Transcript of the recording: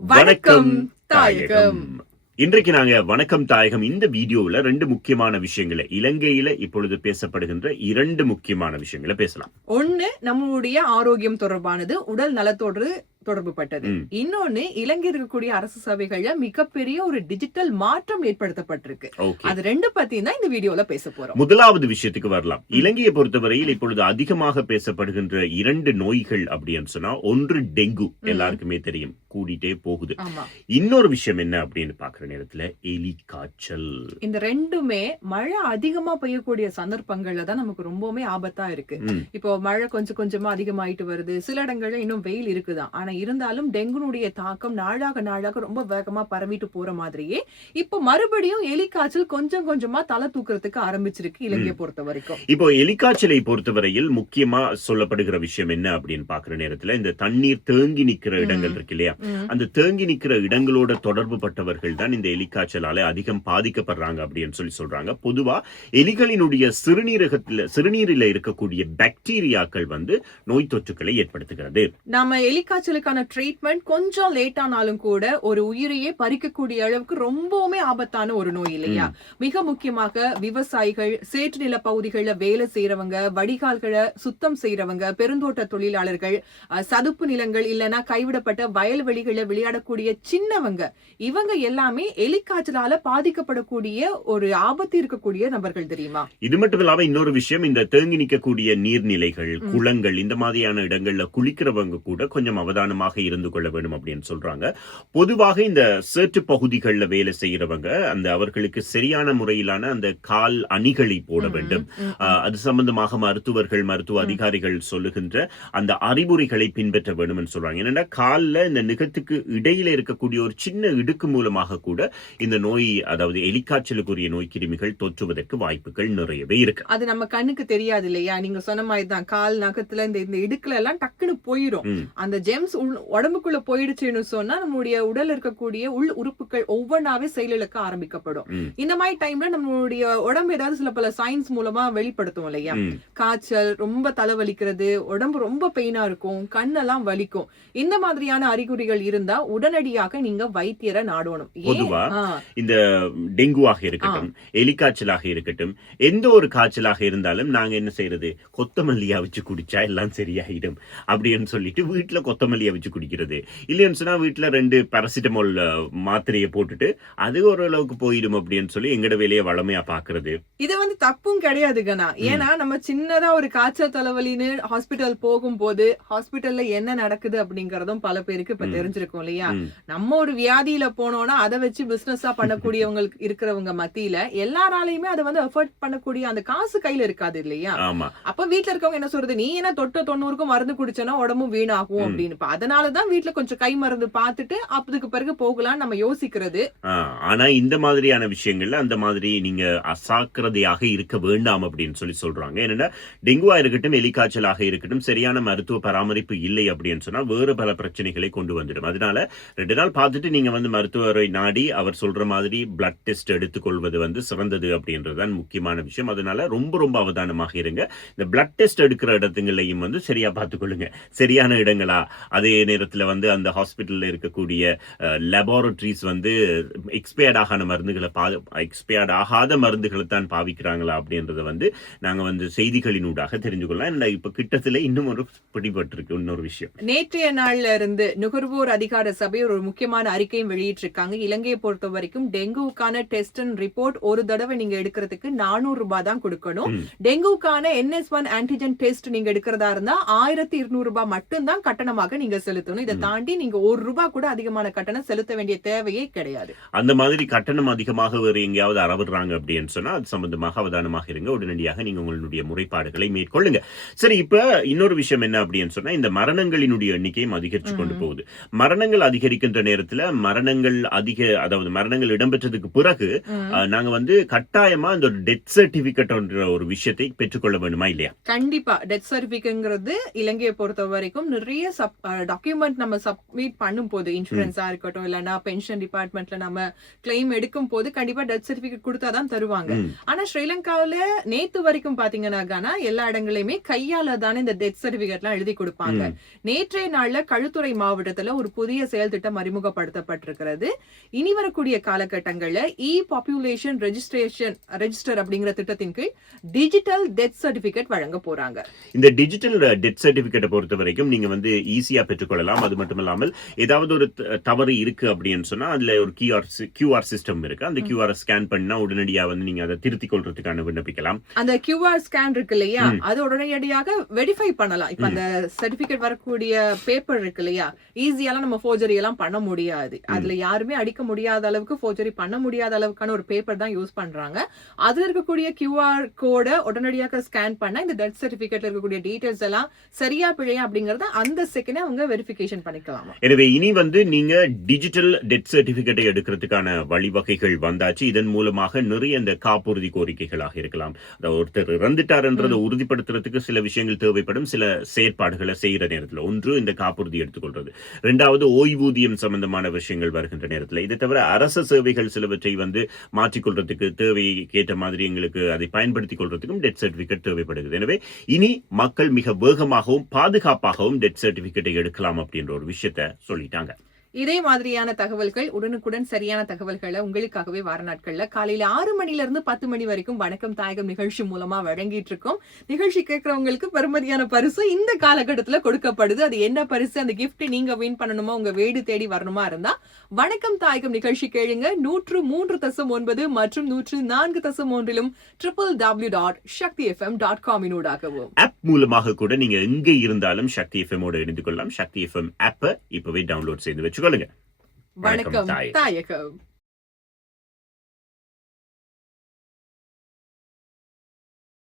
வணக்கம் தாயகம். இன்றைக்கு நாங்க வணக்கம் தாயகம் இந்த வீடியோல 2 முக்கியமான விஷயங்களை, இலங்கையில இப்பொழுது பேசப்படுகின்ற 2 முக்கியமான விஷயங்களை பேசலாம். ஒண்ணு நம்மளுடைய ஆரோக்கியம் தொடர்பானது, உடல் நலத்தோடு தொடர்பு பட்டது. இன்னொன்னு இலங்கை இருக்கக்கூடிய அரசு சபைகள்ல மிகப்பெரிய ஒரு டிஜிட்டல் மாற்றம் ஏற்படுத்தப்பட்டிருக்கு. அது 2 பத்தி தான் இந்த வீடியோல பேச போறோம். முதலாவது விஷயத்துக்கு வரலாம். இலங்கையை பொறுத்தவரையில் இப்பொழுது அதிகமாக பேசப்படுகின்ற 2 நோய்கள் அப்படின்னு சொன்னா, ஒன்று டெங்கு, எல்லாருக்குமே தெரியும், கூடிட்டே போகுது. இன்னொரு விஷயம் என்ன அப்படின்னு பாக்குற நேரத்துல எலி காய்ச்சல். இந்த 2மே மழை அதிகமா பெய்யக்கூடிய சந்தர்ப்பங்கள்ல தான் நமக்கு ரொம்பவுமே ஆபத்தா இருக்கு. இப்போ மழை கொஞ்சம் கொஞ்சமா அதிகமாயிட்டு வருது, சில இடங்கள்ல இன்னும் வெயில் இருக்குதான். ஆனா இருந்தாலும் டெங்குனுடைய தாக்கம் நாளாக நாளாக ரொம்ப வேகமா பரவிட்டு போற மாதிரியே இப்போ மறுபடியும் எலிக்காய்ச்சல் கொஞ்சம் கொஞ்சமா தலை தூக்குறதுக்கு ஆரம்பிச்சிருக்கு இலங்கையை பொறுத்த வரைக்கும். இப்போ எலிக்காய்ச்சலை பொறுத்தவரையில் முக்கியமா சொல்லப்படுகிற விஷயம் என்ன அப்படின்னு பாக்குற நேரத்துல, இந்த தண்ணீர் தேங்கி நிக்கிற இடங்கள் இருக்கு இல்லையா, அந்த தேங்கி நிக்கிற இடங்களோட தொடர்பு பட்டவர்கள் தான் இந்த எலிக்காய்ச்சலால அதிகம் பாதிக்கப்படுறாங்க அப்படின்னு சொல்றாங்க. பொதுவா எலிகளினுடைய சிறுநீரில இருக்கக்கூடிய பாக்டீரியாக்கள் நோய் தொற்றுக்களை ஏற்படுத்துகிறது. நாம எலிக்காய்ச்சலுக்கான ட்ரீட்மெண்ட் கொஞ்சம் லேட் ஆனாலும் கூட ஒரு உயிரையே பறிக்கக்கூடிய அளவுக்கு ரொம்பவுமே ஆபத்தான ஒரு நோய் இல்லையா. மிக முக்கியமாக விவசாயிகள், சேற்று நில பகுதிகளில் வேலை செய்யறவங்க, வடிகால்களை சுத்தம் செய்யறவங்க, பெருந்தோட்ட தொழிலாளர்கள், சதுப்பு நிலங்கள் இல்லைன்னா கைவிடப்பட்ட வயல்வெளிகளில் விளையாடக்கூடிய சின்னவங்க, இவங்க எல்லாமே எலிக்காய்ச்சலால பாதிக்கப்படக்கூடிய ஒரு ஆபத்து இருக்கக்கூடிய நபர்கள் தெரியுமா. இது மட்டும் இல்லாம இன்னொரு விஷயம், இந்த தேங்கி நிற்கக்கூடிய நீர்நிலைகள், குளங்கள், இந்த மாதிரியான இடங்கள்ல குளிக்கிறவங்க கூட கொஞ்சம் அவதானமாக இருந்து கொள்ள வேண்டும் அப்படின்னு சொல்றாங்க. பொதுவாக இந்த சேற்று பகுதிகளில் வேலை செய்யறவங்க அவர்களுக்கு சரியான முறையிலான அந்த கால் அணிகளை போட வேண்டும். அது சம்பந்தமாக மருத்துவ அதிகாரிகள் சொல்லுகின்ற அந்த அறிவுரைகளை பின்பற்ற வேண்டும் சொல்றாங்க. என்னன்னா, கால்ல இந்த நிகத்துக்கு இடையில இருக்கக்கூடிய ஒரு சின்ன இடுக்கு மூலமாக கூட இந்த நோய், அதாவது எலிக்காய்ச்சலுக்குரிய நோய் கிருமிகள் தொற்றுவதற்கு வாய்ப்புகள் நிறையவே இருக்கு. அது நம்ம கண்ணுக்கு தெரியாது இல்லையா. நீங்க சொன்ன மாதிரி தான் கால் நகத்துல இந்த இடுக்குல எல்லாம் டக்குன்னு போயிடும். அந்த ஜெம்ஸ் உடம்புக்குள்ள போயிடுச்சுன்னு சொன்னா நம்மளுடைய உடல் இருக்கக்கூடிய உள் உறுப்புகள் ஒவ்வொன்றாவே செயலிழக்க ஆரம்பிக்கப்படும். இந்த மாதிரி டைம்ல நம்மளுடைய உடம்பு ஏதாவது சில பல சயின்ஸ் மூலமா வெளிப்படுத்தும் இல்லையா. காய்ச்சல், ரொம்ப தலைவலிக்கிறது, உடம்பு ரொம்ப பெயினா இருக்கும், கண்ணெல்லாம் வலிக்கும். இந்த மாதிரியான அறிகுறிகள் இருந்தா உடனடியாக நீங்க வைத்தியரை நாடணும். பொதுவா இந்த டெங்குவாக இருக்கட்டும், எலிக்காய்ச்சலாக இருக்கட்டும், எந்த ஒரு காய்ச்சலாக இருந்தாலும் நாங்க என்ன செய்யறது, கொத்தமல்லியா வச்சு குடிச்சா எல்லாம் சரியாயிடும் அப்படின்னு சொல்லிட்டு வீட்டுல கொத்தமல்லியை வச்சு குடிக்கிறது. இல்லைன்னு சொன்னா வீட்டுல 2 பாராசிட்டமால் மாத்திரையை போட்டுட்டு அது ஓரளவுக்கு போயிடும் அப்படின்னு சொல்லி எங்கட வேலையை வளமையா பாக்குறது. இது தப்பும் கிடையாது கண்ணா. ஏன்னா நம்ம சின்னதா ஒரு காய்ச்சல் தலைவலின்னு ஹாஸ்பிட்டல் போகும்போது ஹாஸ்பிட்டல்ல என்ன நடக்குது அப்படிங்கறதும் பல பேருக்கு இப்ப தெரிஞ்சிருக்கும் இல்லையா. நம்ம ஒரு வியாதியில போனோம்னா அதை வச்சு பிசினஸா பண்ணக்கூடியவங்களுக்கு இருக்கிறவங்க மத்தியில எல்லாராலையுமே அதை எஃபர்ட் பண்ணக்கூடிய அந்த காசு கையில இருக்காது இல்லையா. அப்ப வீட்டுல இருக்கவங்க என்ன சொல்றது, நீ என்ன தொட்ட 90க்கும் மருந்து குடிச்சனா உடம்பும் வீணாகும் அப்படின்னு. அதனாலதான் வீட்டுல கொஞ்சம் கை மருந்து பார்த்துட்டு அதுக்கு பிறகு போகலாம் நம்ம யோசிக்கிறது. ஆனா இந்த மாதிரியான விஷயங்கள்ல அந்த மாதிரி நீங்க அசாக்கிரதையாக இருக்க வேண்டாம் அப்படின்னு சொல்றாங்க. என்னன்னா, டெங்குவா இருக்கட்டும், எலிக்காய்ச்சலாக இருக்கட்டும், சரியான மருத்துவ பராமரிப்பு இல்லை அப்படின்னு சொன்னா வேறு பல பிரச்சனைகளை கொண்டு வந்துடும். அதனால 2 நாள் பார்த்துட்டு நீங்க மருத்துவரை நாடி அவர் சொல்ற மாதிரி பிளட் டெஸ்ட் எடுத்துக்கொள்வது சிறந்தது அப்படின்றதுதான் முக்கியமான விஷயம். அதனால ரொம்ப ரொம்ப அவதானமாக இருங்க. இந்த பிளட் டெஸ்ட் எடுக்கிற இடத்துங்களையும் சரியா பார்த்துக்கொள்ளுங்க. சரியான இடங்களா, அதே நேரத்துல அந்த ஹாஸ்பிட்டல்ல இருக்கக்கூடிய லேபரட்டரிஸ் எக்ஸ்பயர்ட் ஆகாத மருந்துகளை தான் பாவிக்கிறாங்களா அப்படின்றத நாங்க செய்திகளினூடாக தெரிஞ்சுக்கொள்ளலாம். இப்ப கிட்டத்துல இன்னும் ஒரு பிடிபட்டிருக்கு இன்னொரு விஷயம். நேற்றைய நாள்ல இருந்து நுகர்வோர் அதிகார சபை ஒரு முக்கியமான அறிக்கையும் வெளியிட்டிருக்காங்க. இலங்கையை பொறுத்த வரைக்கும் டெங்குவுக்கான டெஸ்ட் அண்ட் ரிப்போர்ட் ஒரு தடவை நீங்க எடுக்கிறதுக்கு 400 ரூபாய் தான் கொடுக்கணும். டெங்குவுக்கான NS1 ஆன்டிஜன் டெஸ்ட் நீங்க எடுக்கிறதா இருந்தா 1200 ரூபாய் மட்டும்தான் கட்டணமாக நீங்க செலுத்தணும். இதை தாண்டி நீங்க 1 ரூபாய் கூட அதிகமான கட்டணம் செலுத்த வேண்டிய தேவையே கிடையாது. அந்த மாதிரி கட்டணம் அதிகமாக வேறு எங்கேயாவது அறவிடுறாங்க அப்படின்னு சொன்னா அது சம்பந்தமாக அவதானமாக இருங்க. உடனடியாக நீங்க உங்களுடைய முறைப்பாடுகளை மேற்கொள்ளுங்க. சரி, இப்ப இன்னொரு விஷயம் என்ன அப்படின்னு சொன்னா, இந்த மரணங்களினுடைய எண்ணிக்கையும் அதிகரிச்சு கொண்டு போகுது. மரணங்கள் அதிகரிக்கின்ற நேரத்துல மரணங்கள் இடம்பெற்றதுக்கு பிறகு நாங்க கட்டாயமா இந்த டெத் சர்டிபிகேட் ஒரு விஷயத்தை பெற்றுக்கொள்ள வேண்டுமா இல்லையா? கண்டிப்பா. டெத் சர்டிபிகேட்ங்கிறது இலங்கையை பொறுத்த வரைக்கும் நிறைய டாக்குமெண்ட் நம்ம சப்மிட் பண்ணும் போது இன்சூரன்ஸா இருக்கட்டும் இல்லைன்னா பென்ஷன் டிபார்ட்மெண்ட்ல நம்ம கிளைம் எடுக்கும் போது கண்டிப்பா டெத் சர்டிபிகேட் கொடுத்தாதான் தருவாங்க. ஆனா ஸ்ரீலங்காவில நேத்து வரைக்கும் பாத்தீங்கன்னா கானா எல்லா இடங்களையுமே கையால தானே இந்த டெத் சர்டிபிகேட் எல்லாம் எழுதி கொடுப்பாங்க. நேற்றைய நாள்ல களுத்துறை மாவட்டத்துல ஒரு புதிய செயல் திட்டம் அறிமுகப்படுத்தப்பட்டிருக்கிறது. இனி வரக்கூடிய காலகட்டங்கள்ல பாப்புலேஷன் ரெஜிஸ்டர் அப்படிங்கிற திட்டத்தின் கீழ் டிஜிட்டல் டெத் சர்டிபிகேட் வழங்க போறாங்க. இந்த டிஜிட்டல் டெத் சர்டிபிகேட்டை பொறுத்த வரைக்கும் நீங்க வந்து ஈஸியா பெற்றுக்கொள்ளலாம். அது மட்டும் இல்லாமல் ஏதாவது ஒரு தவறு இருக்கு அப்படின்னு சொன்னா அதுல ஒரு கியூஆர் சிஸ்டம் இருக்கு. அந்த கியூஆர் ஸ்கேன் பண்ணா உடனடியா வந்து நீங்க அதை திருத்திக் கொள்றதுக்கான விண்ணப்பிக்கலாம். அந்த கியூஆர் ஸ்கேன் இருக்கு இல்லையா, அது உடனடியாக வெரிஃபை பண்ணலாம். இப்ப அந்த சர்டிபிகேட் வரக்கூடிய பேப்பர் இருக்கு இல்லையா, ஈஸியாலாம் நம்ம ஃபோர்ஜரி எல்லாம் பண்ண முடியாது. அதுல யாருமே அடிக்க முடியாத அளவுக்கு ஃபோர்ஜரி பண்ண முடியாத அளவுக்கான ஒரு பேப்பர் தான் யூஸ் பண்றாங்க. அது இருக்கக்கூடிய கியூஆர் கோட உடனடியாக ஸ்கேன் பண்ணா இந்த டெத் சர்டிபிகேட்ல இருக்கக்கூடிய டீடைல்ஸ் எல்லாம் சரியா பிழையா அப்படிங்கறத அந்த செகண்டே அவங்க வெரிஃபிகேஷன் பண்ணிக்கலாம். எனவே இனி வந்து நீங்க டிஜிட்டல் டெத் சர்டிபிகேட்டை எடுக்கிறதுக்கான வழிவகைகள் வந்தாச்சு. இதன் மூலமாக நிறைய இந்த காப்புறுதி கோரிக்கைகளாக இருக்கலாம். ஒருத்தர் இறந்துட்டார்ன்றதை உறுதிப்படுத்துறதுக்கு சில விஷயங்கள் தேவைப்படும். சில செயற்பாடுகளை செய்யற நேரத்தில் ஒன்று இந்த காப்புறுதி எடுத்துக்கொள்றது, இரண்டாவது ஓய்வூதியம் சம்பந்தமான விஷயங்கள் வருகின்ற நேரத்தில். இதை தவிர அரசு சேவைகள் சிலவற்றை வந்து மாற்றிக்கொள்றதுக்கு தேவைக்கு ஏற்ற மாதிரி எங்களுக்கு அதை பயன்படுத்திக் கொள்றதுக்கும் டெத் சர்டிபிகேட் தேவைப்படுகிறது. எனவே இனி மக்கள் மிக வேகமாகவும் பாதுகாப்பாகவும் டெத் சர்டிபிகேட்டை எடுக்கலாம் அப்படின்ற ஒரு விஷயத்த சொல்லிட்டாங்க. இதே மாதிரியான தகவல்கள் உடனுக்குடன் சரியான தகவல்களை உங்களுக்காகவே வார நாட்கள்ல காலையில 6 மணில இருந்து 10 மணி வரைக்கும் வணக்கம் தாயகம் நிகழ்ச்சி மூலமா வழங்கிட்டு இருக்கோம். நிகழ்ச்சி கேட்கறவங்களுக்கு பெருமதியான பரிசு இந்த காலகட்டத்துல கொடுக்கப்படுது. அது என்ன பரிசு, அந்த கிஃப்ட் நீங்க வின் பண்ணணுமா, உங்க வீடு தேடி வரணுமா இருந்தா வணக்கம் தாயகம் நிகழ்ச்சி கேளுங்க. 103.9 மற்றும் 104.3 www.shaktifm.com ஊடாகவும் ஆப் மூலமாக கூட நீங்க எங்க இருந்தாலும் சக்தி எஃப்எம்மோட இணைந்து கொள்ளலாம். சக்தி எஃப்எம் ஆப்பை இப்பவே டவுன்லோட் செய்து வச்சுக்கொள்ளுங்க. வணக்கம் தாயகம்.